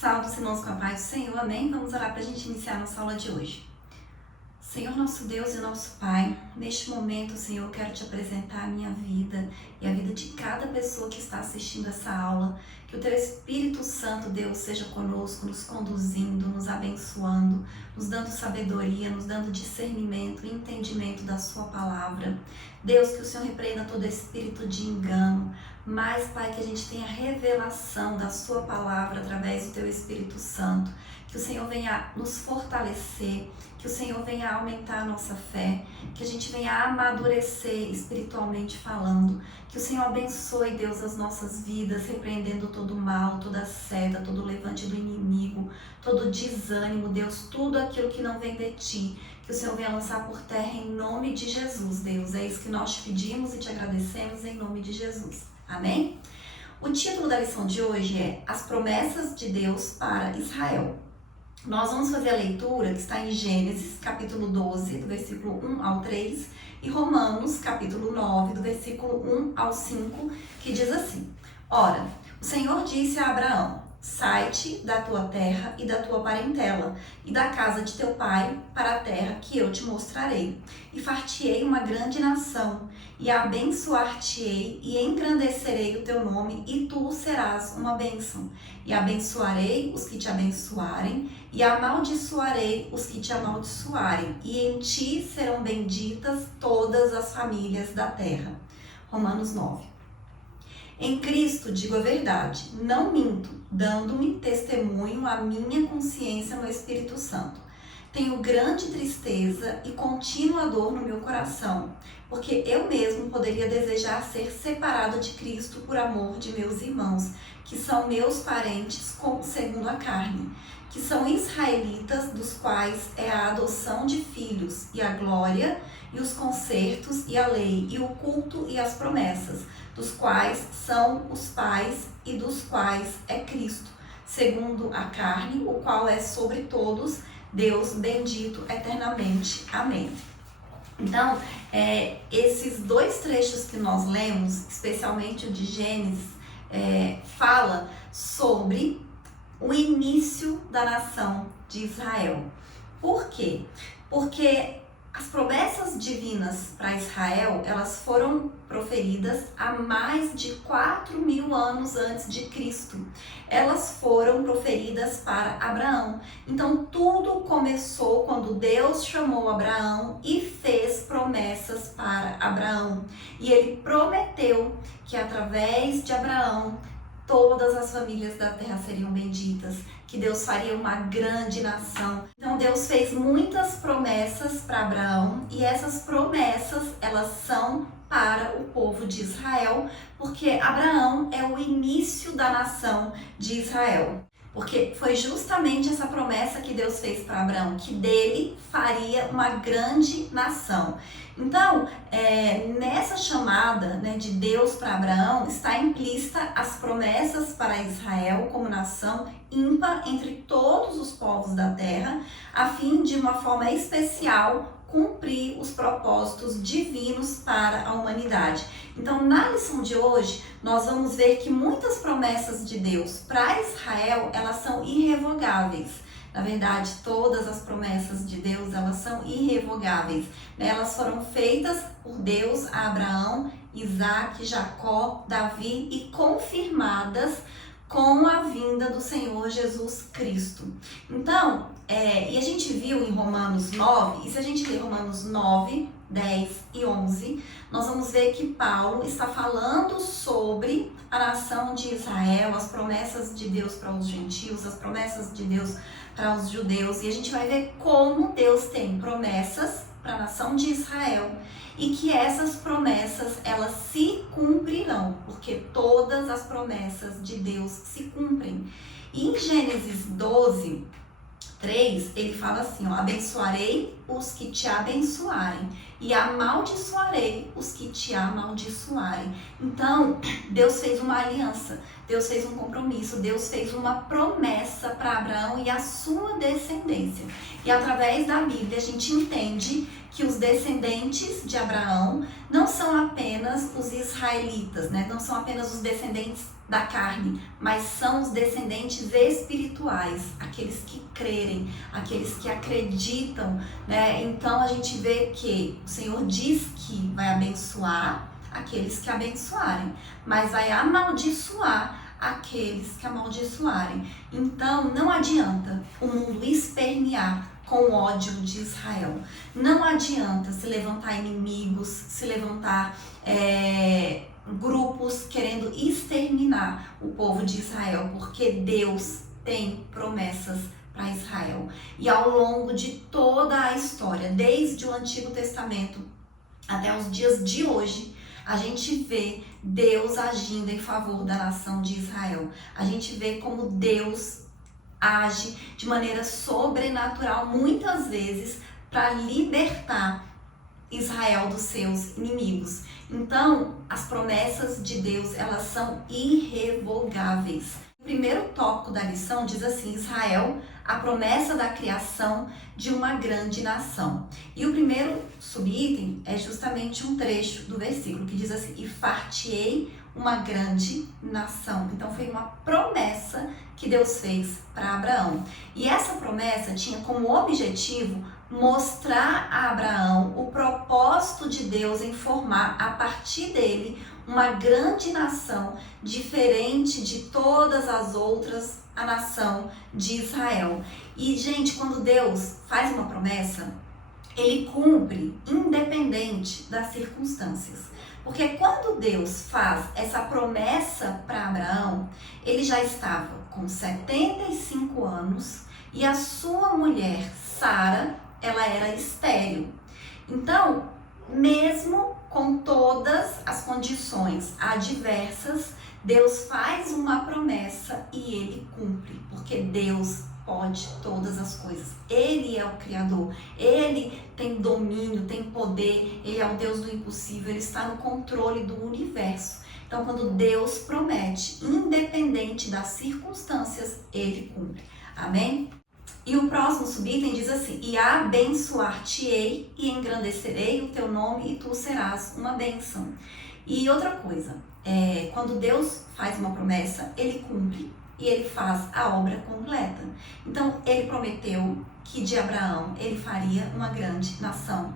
Salve-se irmãos com a paz do Senhor, amém? Vamos orar para a gente iniciar nossa aula de hoje. Senhor nosso Deus e nosso Pai, neste momento, Senhor, eu quero te apresentar a minha vida e a vida de cada pessoa que está assistindo essa aula. Que o Teu Espírito Santo, Deus, seja conosco, nos conduzindo, nos abençoando, nos dando sabedoria, nos dando discernimento e entendimento da Sua palavra. Deus, que o Senhor repreenda todo espírito de engano, mas, Pai, que a gente tenha revelação da Sua palavra através do Teu Espírito Santo. Que o Senhor venha nos fortalecer, que o Senhor venha aumentar a nossa fé, que a gente venha amadurecer espiritualmente falando, que o Senhor abençoe, Deus, as nossas vidas, repreendendo todo o mal, toda a seta, todo o levante do inimigo, todo o desânimo, Deus, tudo aquilo que não vem de Ti, que o Senhor venha lançar por terra em nome de Jesus, Deus. É isso que nós te pedimos e te agradecemos em nome de Jesus. Amém? O título da lição de hoje é As Promessas de Deus para Israel. Nós vamos fazer a leitura que está em Gênesis, capítulo 12, do versículo 1 ao 3, e Romanos, capítulo 9, do versículo 1 ao 5, que diz assim: Ora, o Senhor disse a Abraão: Sai-te da tua terra e da tua parentela, e da casa de teu pai, para a terra que eu te mostrarei. E far-te-ei uma grande nação, e abençoar-te-ei, e engrandecerei o teu nome, e tu serás uma bênção. E abençoarei os que te abençoarem, e amaldiçoarei os que te amaldiçoarem, e em ti serão benditas todas as famílias da terra. Romanos 9. Em Cristo digo a verdade, não minto, dando-me testemunho a minha consciência no Espírito Santo. Tenho grande tristeza e contínua dor no meu coração, porque eu mesmo poderia desejar ser separado de Cristo por amor de meus irmãos, que são meus parentes segundo a carne, que são israelitas, dos quais é a adoção de filhos, e a glória, e os concertos, e a lei, e o culto, e as promessas, dos quais são os pais, e dos quais é Cristo, segundo a carne, o qual é sobre todos, Deus bendito eternamente. Amém. Então, esses dois trechos que nós lemos, especialmente o de Gênesis, fala sobre o início da nação de Israel. Por quê? Porque as promessas divinas para Israel, elas foram proferidas há mais de 4.000 anos antes de Cristo. Elas foram proferidas para Abraão. Então, tudo começou quando Deus chamou Abraão e fez promessas para Abraão. E ele prometeu que através de Abraão, todas as famílias da terra seriam benditas, que Deus faria uma grande nação. Então Deus fez muitas promessas para Abraão, e essas promessas, elas são para o povo de Israel, porque Abraão é o início da nação de Israel. Porque foi justamente essa promessa que Deus fez para Abraão, que dele faria uma grande nação. Então, nessa chamada, de Deus para Abraão, está implícita as promessas para Israel como nação ímpar entre todos os povos da terra, a fim de uma forma especial cumprir os propósitos divinos para a humanidade. Então, na lição de hoje, nós vamos ver que muitas promessas de Deus para Israel, elas são irrevogáveis. Na verdade, todas as promessas de Deus, elas são irrevogáveis. Elas foram feitas por Deus a Abraão, Isaac, Jacó, Davi e confirmadas com a vinda do Senhor Jesus Cristo. Então, e a gente viu em Romanos 9, e se a gente ler Romanos 9, 10 e 11, nós vamos ver que Paulo está falando sobre a nação de Israel, as promessas de Deus para os gentios, as promessas de Deus para os judeus, e a gente vai ver como Deus tem promessas para a nação de Israel e que essas promessas, elas se cumprirão, porque todas as promessas de Deus se cumprem. E em Gênesis 12, 3, ele fala assim, abençoarei os que te abençoarem e amaldiçoarei os que te amaldiçoarem. Então, Deus fez uma aliança, Deus fez um compromisso, Deus fez uma promessa para Abraão e a sua descendência. E através da Bíblia a gente entende que os descendentes de Abraão não são apenas os israelitas, não são apenas os descendentes da carne, mas são os descendentes espirituais, aqueles que crerem, aqueles que acreditam, né? Então a gente vê que o Senhor diz que vai abençoar aqueles que abençoarem, mas vai amaldiçoar aqueles que amaldiçoarem. Então não adianta o mundo espernear com o ódio de Israel. Não adianta se levantar inimigos, se levantar grupos querendo exterminar o povo de Israel, porque Deus tem promessas para Israel. E ao longo de toda a história, desde o Antigo Testamento até os dias de hoje, a gente vê Deus agindo em favor da nação de Israel. A gente vê como Deus age de maneira sobrenatural, muitas vezes, para libertar Israel dos seus inimigos. Então, as promessas de Deus, elas são irrevogáveis. O primeiro tópico da lição diz assim: Israel, a promessa da criação de uma grande nação. E o primeiro subitem é justamente um trecho do versículo que diz assim: e far-te-ei uma grande nação. Então foi uma promessa que Deus fez para Abraão. E essa promessa tinha como objetivo mostrar a Abraão o propósito de Deus em formar a partir dele uma grande nação, diferente de todas as outras, a nação de Israel. E, gente, quando Deus faz uma promessa, ele cumpre independente das circunstâncias. Porque quando Deus faz essa promessa para Abraão, ele já estava com 75 anos e a sua mulher, Sara, ela era estéril. Então, mesmo com todas as condições adversas, Deus faz uma promessa e ele cumpre, porque Deus pode todas as coisas. Ele é o Criador, ele tem domínio, tem poder, ele é o Deus do impossível, ele está no controle do universo. Então, quando Deus promete, independente das circunstâncias, ele cumpre. Amém? E o próximo subitem diz assim: e abençoar-te-ei e engrandecerei o teu nome e tu serás uma bênção. E outra coisa, quando Deus faz uma promessa, ele cumpre e ele faz a obra completa. Então, ele prometeu que de Abraão ele faria uma grande nação.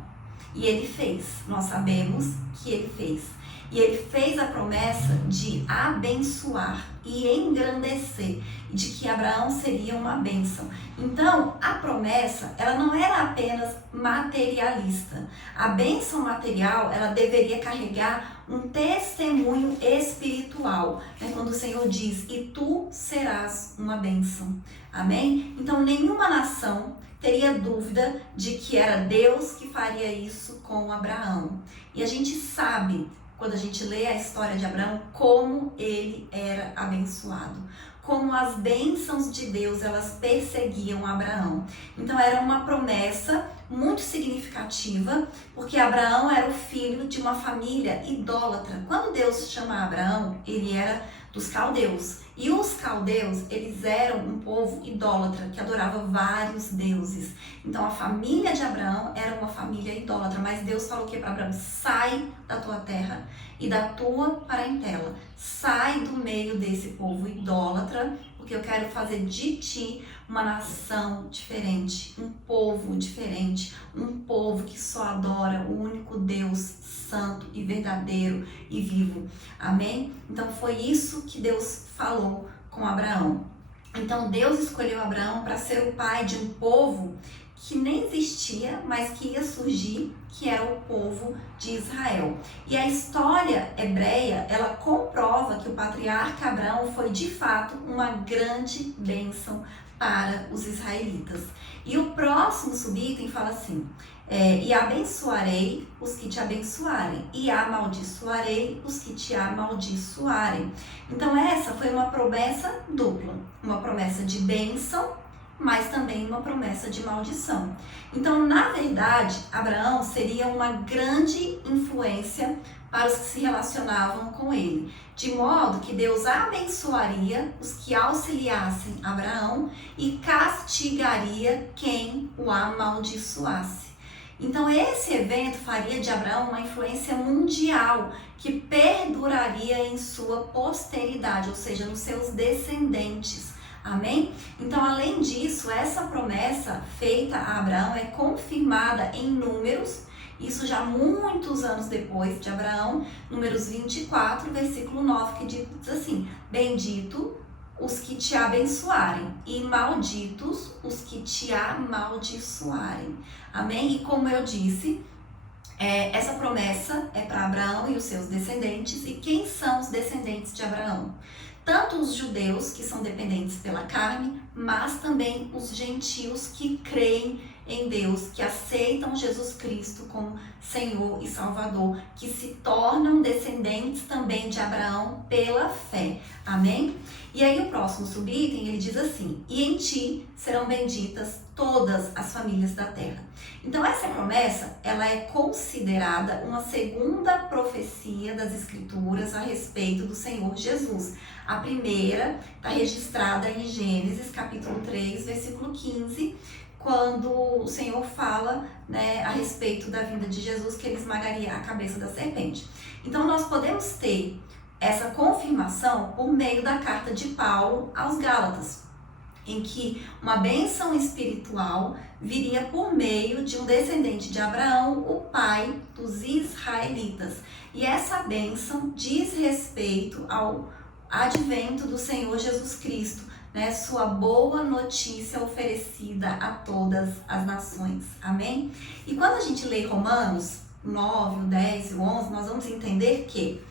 E ele fez, nós sabemos que ele fez. E ele fez a promessa de abençoar e engrandecer, de que Abraão seria uma bênção. Então, a promessa, ela não era apenas materialista. A bênção material, ela deveria carregar um testemunho espiritual, né? Quando o Senhor diz: e tu serás uma bênção. Amém? Então, nenhuma nação teria dúvida de que era Deus que faria isso com Abraão. E a gente sabe, quando a gente lê a história de Abraão, como ele era abençoado, como as bênçãos de Deus, elas perseguiam Abraão. Então era uma promessa muito significativa, porque Abraão era o filho de uma família idólatra. Quando Deus chama Abraão, ele era dos caldeus. E os caldeus, eles eram um povo idólatra, que adorava vários deuses. Então a família de Abraão era uma família idólatra, mas Deus falou que para Abraão: sai da tua terra e da tua parentela, sai do meio desse povo idólatra, porque eu quero fazer de ti uma nação diferente, um povo diferente, um povo que só adora o único Deus santo e verdadeiro e vivo. Amém? Então foi isso que Deus falou com Abraão. Então Deus escolheu Abraão para ser o pai de um povo que nem existia, mas que ia surgir, que era o povo de Israel. E a história hebreia, ela comprova que o patriarca Abraão foi de fato uma grande bênção para os israelitas. E o próximo subitem fala assim: e abençoarei os que te abençoarem, e amaldiçoarei os que te amaldiçoarem. Então essa foi uma promessa dupla, uma promessa de bênção, mas também uma promessa de maldição. Então, na verdade, Abraão seria uma grande influência para os que se relacionavam com ele, de modo que Deus abençoaria os que auxiliassem Abraão e castigaria quem o amaldiçoasse. Então esse evento faria de Abraão uma influência mundial que perduraria em sua posteridade, ou seja, nos seus descendentes. Amém? Então, além disso, essa promessa feita a Abraão é confirmada em Números, isso já muitos anos depois de Abraão, Números 24, versículo 9, que diz assim: bendito os que te abençoarem e malditos os que te amaldiçoarem. Amém? E como eu disse, essa promessa é para Abraão e os seus descendentes. E quem são os descendentes de Abraão? Tanto os judeus, que são dependentes pela carne, mas também os gentios que creem em Deus, que aceitam Jesus Cristo como Senhor e Salvador, que se tornam descendentes também de Abraão pela fé. Amém? E aí o próximo subitem, ele diz assim: e em ti serão benditas todas as famílias da terra. Então essa promessa, ela é considerada uma segunda profecia das Escrituras a respeito do Senhor Jesus. A primeira está registrada em Gênesis, capítulo 3, versículo 15, quando o Senhor fala, a respeito da vinda de Jesus, que ele esmagaria a cabeça da serpente. Então nós podemos ter essa confirmação por meio da carta de Paulo aos Gálatas, em que uma bênção espiritual viria por meio de um descendente de Abraão, o pai dos israelitas. E essa bênção diz respeito ao advento do Senhor Jesus Cristo, sua boa notícia oferecida a todas as nações. Amém? E quando a gente lê Romanos 9, o 10 e o 11, nós vamos entender que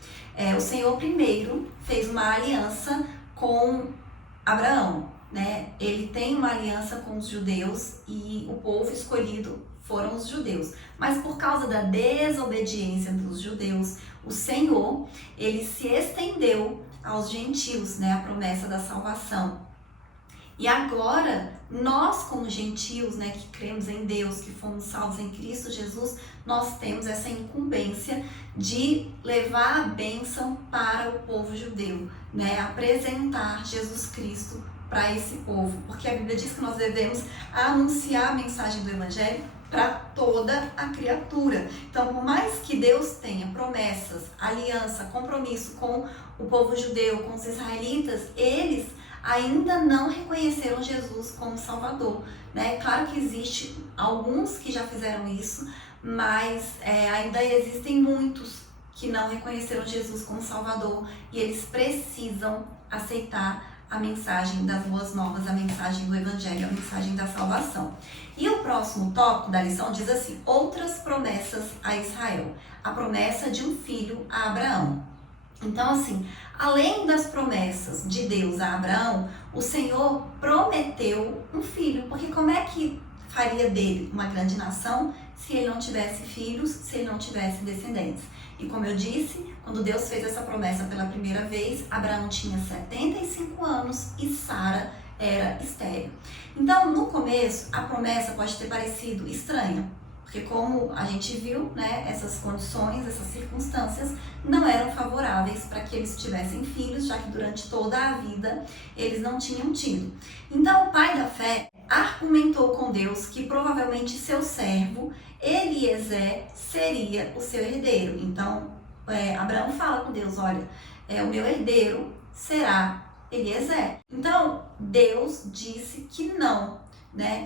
o Senhor primeiro fez uma aliança com Abraão. Ele tem uma aliança com os judeus e o povo escolhido foram os judeus. Mas por causa da desobediência dos judeus, o Senhor, ele se estendeu aos gentios, a promessa da salvação. E agora, nós como gentios, que cremos em Deus, que fomos salvos em Cristo Jesus, nós temos essa incumbência de levar a bênção para o povo judeu, apresentar Jesus Cristo para esse povo, porque a Bíblia diz que nós devemos anunciar a mensagem do Evangelho para toda a criatura. Então, por mais que Deus tenha promessas, aliança, compromisso com o povo judeu, com os israelitas, eles ainda não reconheceram Jesus como Salvador. Claro que existe alguns que já fizeram isso, mas ainda existem muitos que não reconheceram Jesus como Salvador e eles precisam aceitar a mensagem das boas novas, a mensagem do Evangelho, a mensagem da salvação. E o próximo tópico da lição diz assim: outras promessas a Israel. A promessa de um filho a Abraão. Então, assim, além das promessas de Deus a Abraão, o Senhor prometeu um filho, porque como é que faria dele uma grande nação se ele não tivesse filhos, se ele não tivesse descendentes? E como eu disse, quando Deus fez essa promessa pela primeira vez, Abraão tinha 75 anos e Sara era estéril. Então, no começo, a promessa pode ter parecido estranha, porque como a gente viu, essas condições, essas circunstâncias não eram favoráveis para que eles tivessem filhos, já que durante toda a vida eles não tinham tido. Então o pai da fé argumentou com Deus que provavelmente seu servo Eliezer seria o seu herdeiro. Então Abraão fala com Deus: olha, o meu herdeiro será Eliezer. Então Deus disse que não.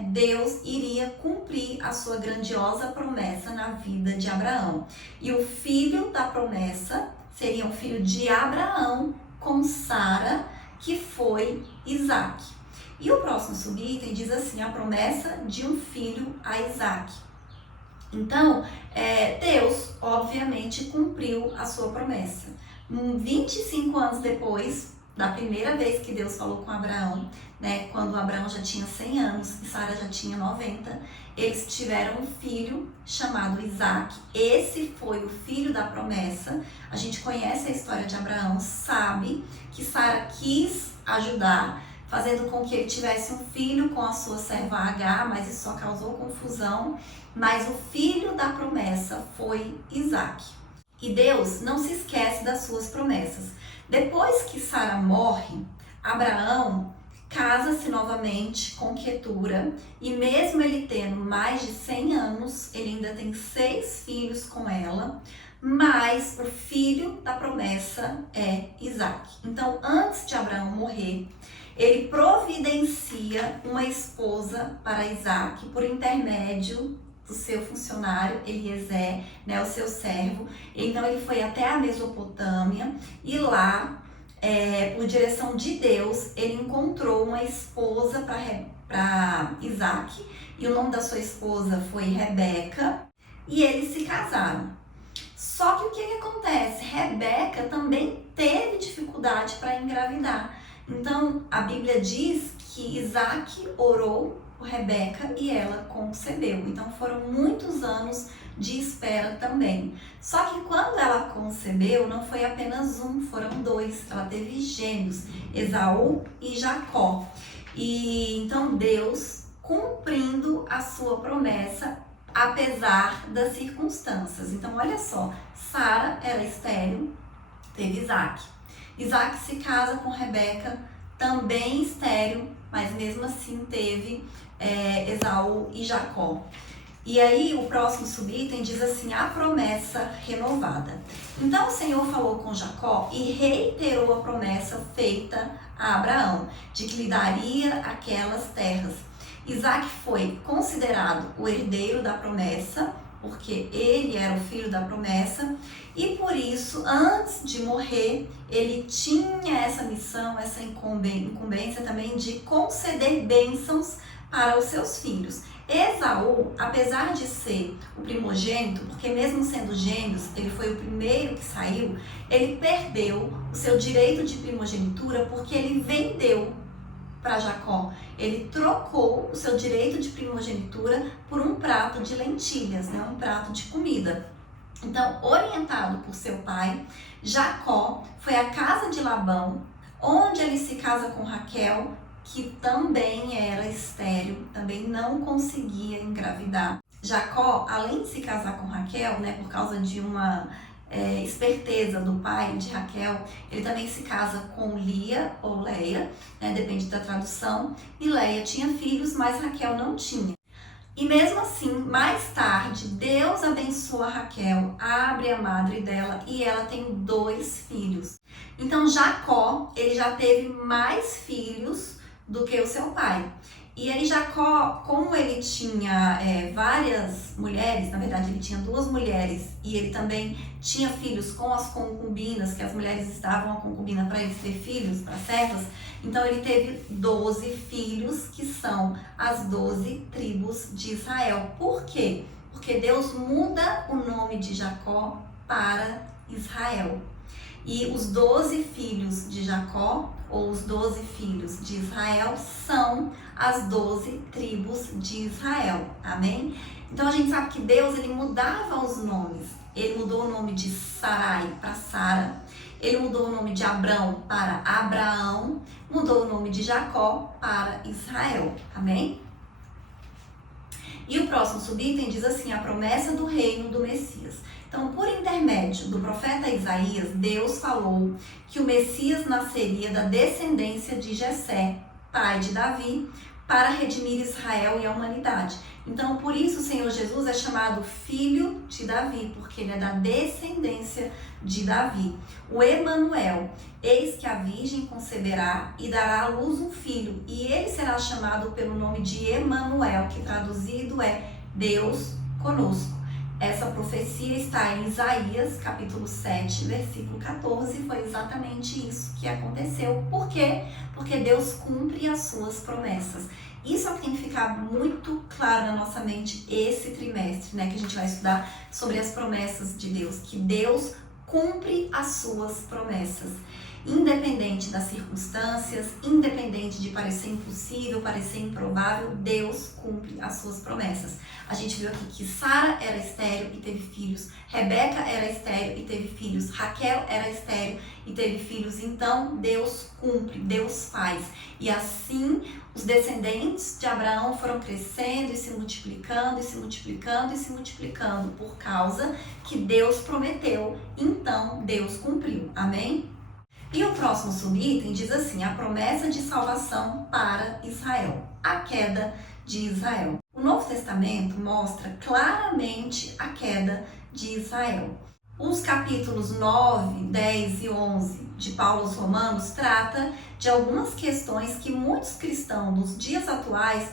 Deus iria cumprir a sua grandiosa promessa na vida de Abraão. E o filho da promessa seria um filho de Abraão com Sara, que foi Isaac. E o próximo subitem diz assim: a promessa de um filho a Isaac. Então, Deus, obviamente, cumpriu a sua promessa. 25 anos depois da primeira vez que Deus falou com Abraão, quando Abraão já tinha 100 anos e Sara já tinha 90, eles tiveram um filho chamado Isaac. Esse foi o filho da promessa. A gente conhece a história de Abraão, sabe que Sara quis ajudar, fazendo com que ele tivesse um filho com a sua serva Agar, mas isso só causou confusão. Mas o filho da promessa foi Isaac. E Deus não se esquece das suas promessas. Depois que Sara morre, Abraão casa-se novamente com Quetura, e mesmo ele tendo mais de 100 anos, ele ainda tem 6 filhos com ela, mas o filho da promessa é Isaac. Então, antes de Abraão morrer, ele providencia uma esposa para Isaac por intermédio do seu funcionário Eliezer, né, o seu servo. Então ele foi até a Mesopotâmia e lá, por direção de Deus, ele encontrou uma esposa para Isaac, e o nome da sua esposa foi Rebeca, e eles se casaram. Só que o que acontece? Rebeca também teve dificuldade para engravidar. Então a Bíblia diz que Isaac orou por Rebeca e ela concebeu. Então foram muitos anos de espera também. Só que quando ela concebeu, não foi apenas um, foram 2. Ela teve gêmeos, Esaú e Jacó. E então Deus cumprindo a sua promessa, apesar das circunstâncias. Então olha só, Sara era estéril, teve Isaac. Isaac se casa com Rebeca, também estéril, mas mesmo assim teve Esaú e Jacó. E aí o próximo subitem diz assim, a promessa renovada. Então o Senhor falou com Jacó e reiterou a promessa feita a Abraão, de que lhe daria aquelas terras. Isaac foi considerado o herdeiro da promessa, porque ele era o filho da promessa, e por isso, antes de morrer, ele tinha essa missão, essa incumbência também de conceder bênçãos para os seus filhos. Esaú, apesar de ser o primogênito, porque mesmo sendo gêmeos, ele foi o primeiro que saiu, ele perdeu o seu direito de primogenitura porque ele vendeu para Jacó. Ele trocou o seu direito de primogenitura por um prato de lentilhas, né? Um prato de comida. Então, orientado por seu pai, Jacó foi à casa de Labão, onde ele se casa com Raquel, que também era estéril, também não conseguia engravidar. Jacó, além de se casar com Raquel, né, por causa de uma esperteza do pai de Raquel, ele também se casa com Lia ou Leia, né, depende da tradução, e Leia tinha filhos, mas Raquel não tinha. E mesmo assim, mais tarde, Deus abençoa Raquel, abre a madre dela e ela tem 2 filhos. Então Jacó, ele já teve mais filhos do que o seu pai. E aí Jacó, como ele tinha várias mulheres, na verdade ele tinha 2 mulheres, e ele também tinha filhos com as concubinas, que as mulheres davam a concubina para eles ter filhos, para servas, então ele teve 12 filhos, que são as 12 tribos de Israel. Por quê? Porque Deus muda o nome de Jacó para Israel. E os 12 filhos de Jacó, ou os 12 filhos de Israel, são as 12 tribos de Israel. Amém? Então a gente sabe que Deus, ele mudava os nomes. Ele mudou o nome de Sarai para Sara. Ele mudou o nome de Abrão para Abraão. Mudou o nome de Jacó para Israel. Amém? E o próximo subitem diz assim, a promessa do reino do Messias. Então, por intermédio do profeta Isaías, Deus falou que o Messias nasceria da descendência de Jessé, pai de Davi, para redimir Israel e a humanidade. Então, por isso o Senhor Jesus é chamado filho de Davi, porque ele é da descendência de Davi. O Emanuel, eis que a virgem conceberá e dará à luz um filho, e ele será chamado pelo nome de Emanuel, que traduzido é Deus conosco. Essa profecia está em Isaías, capítulo 7, versículo 14, foi exatamente isso que aconteceu. Por quê? Porque Deus cumpre as suas promessas. Isso é o que tem que ficar muito claro na nossa mente esse trimestre, né? Que a gente vai estudar sobre as promessas de Deus, que Deus cumpre as suas promessas. Independente das circunstâncias, independente de parecer impossível, parecer improvável, Deus cumpre as suas promessas. A gente viu aqui que Sara era estéril e teve filhos, Rebeca era estéril e teve filhos, Raquel era estéril e teve filhos. Então Deus cumpre, Deus faz. E assim os descendentes de Abraão foram crescendo e se multiplicando, e se multiplicando, e se multiplicando, por causa que Deus prometeu, então Deus cumpriu. Amém? E o próximo subitem diz assim: a promessa de salvação para Israel, a queda de Israel. O Novo Testamento mostra claramente a queda de Israel. Os capítulos 9, 10 e 11 de Paulo aos Romanos trata de algumas questões que muitos cristãos dos dias atuais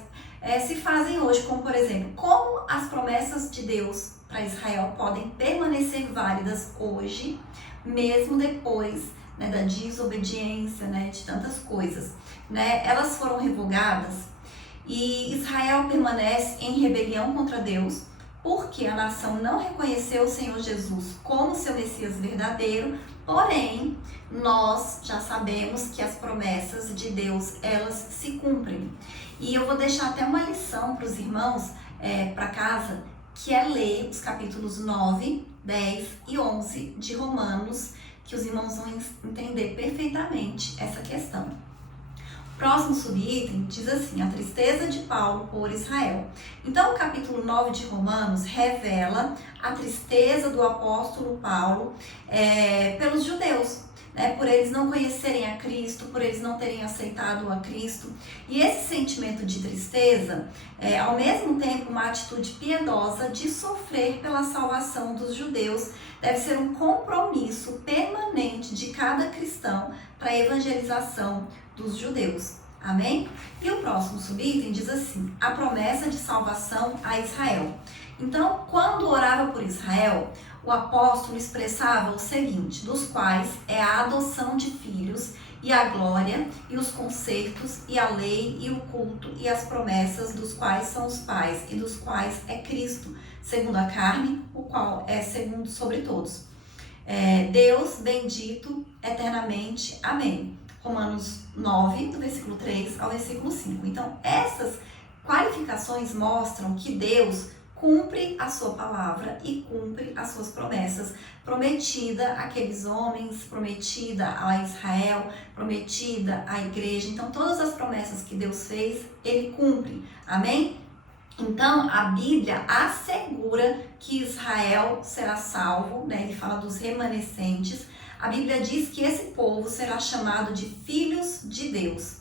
se fazem hoje, como por exemplo, como as promessas de Deus para Israel podem permanecer válidas hoje, mesmo depois da desobediência, de tantas coisas. Elas foram revogadas e Israel permanece em rebelião contra Deus, porque a nação não reconheceu o Senhor Jesus como seu Messias verdadeiro. Porém, nós já sabemos que as promessas de Deus, elas se cumprem. E eu vou deixar até uma lição para os irmãos, para casa, que é ler os capítulos 9, 10 e 11 de Romanos, que os irmãos vão entender perfeitamente essa questão. Próximo subitem diz assim: a tristeza de Paulo por Israel. Então, o capítulo 9 de Romanos revela a tristeza do apóstolo Paulo pelos judeus, por eles não conhecerem a Cristo, por eles não terem aceitado a Cristo. E esse sentimento de tristeza é, ao mesmo tempo, uma atitude piedosa de sofrer pela salvação dos judeus. Deve ser um compromisso permanente de cada cristão para a evangelização dos judeus. Amém? E o próximo subitem diz assim: a promessa de salvação a Israel. Então, quando orava por Israel, o apóstolo expressava o seguinte: dos quais é a adoção de filhos, e a glória, e os concertos, e a lei, e o culto, e as promessas, dos quais são os pais, e dos quais é Cristo, segundo a carne, o qual é segundo sobre todos. Deus bendito eternamente. Amém. Romanos 9, do versículo 3 ao versículo 5. Então, essas qualificações mostram que Deus cumpre a sua palavra e cumpre as suas promessas, prometida àqueles homens, prometida a Israel, prometida à igreja. Então, todas as promessas que Deus fez, Ele cumpre. Amém? Então, a Bíblia assegura que Israel será salvo, Ele fala dos remanescentes. A Bíblia diz que esse povo será chamado de filhos de Deus,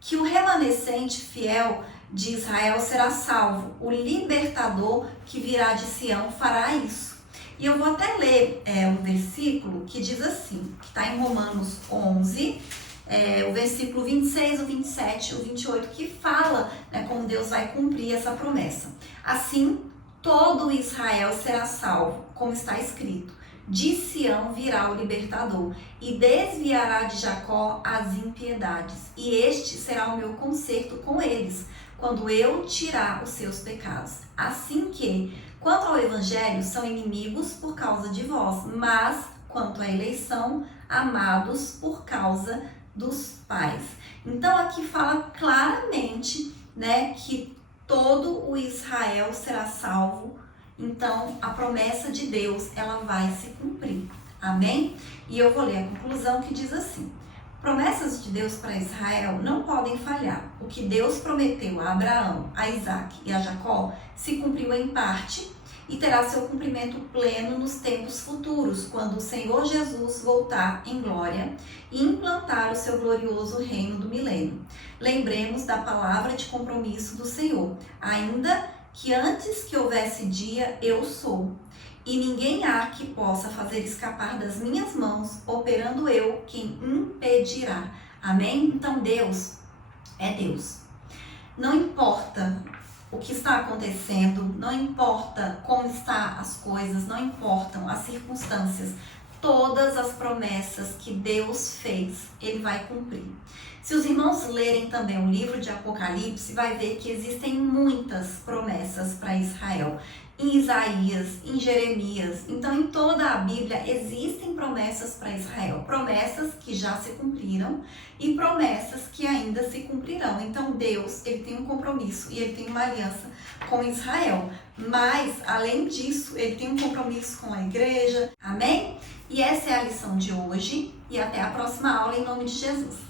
que o remanescente fiel de Israel será salvo, o libertador que virá de Sião fará isso. E eu vou até ler um versículo que diz assim, que está em Romanos 11, o versículo 26, o 27 e o 28, que fala como Deus vai cumprir essa promessa. Assim, todo Israel será salvo, como está escrito: de Sião virá o libertador, e desviará de Jacó as impiedades, e este será o meu concerto com eles, quando eu tirar os seus pecados. Assim que, quanto ao evangelho, são inimigos por causa de vós, mas, quanto à eleição, amados por causa dos pais. Então, aqui fala claramente, que todo o Israel será salvo. Então, a promessa de Deus, ela vai se cumprir. Amém? E eu vou ler a conclusão que diz assim: promessas de Deus para Israel não podem falhar. O que Deus prometeu a Abraão, a Isaac e a Jacó se cumpriu em parte e terá seu cumprimento pleno nos tempos futuros, quando o Senhor Jesus voltar em glória e implantar o seu glorioso reino do milênio. Lembremos da palavra de compromisso do Senhor: ainda que antes que houvesse dia, eu sou, e ninguém há que possa fazer escapar das minhas mãos, operando eu quem impedirá. Amém? Então Deus é Deus. Não importa o que está acontecendo, não importa como estão as coisas, não importam as circunstâncias, todas as promessas que Deus fez, Ele vai cumprir. Se os irmãos lerem também o livro de Apocalipse, vai ver que existem muitas promessas para Israel. Em Isaías, em Jeremias, então em toda a Bíblia existem promessas para Israel. Promessas que já se cumpriram e promessas que ainda se cumprirão. Então Deus, Ele tem um compromisso e Ele tem uma aliança com Israel. Mas, além disso, Ele tem um compromisso com a igreja. Amém? E essa é a lição de hoje. E até a próxima aula, em nome de Jesus.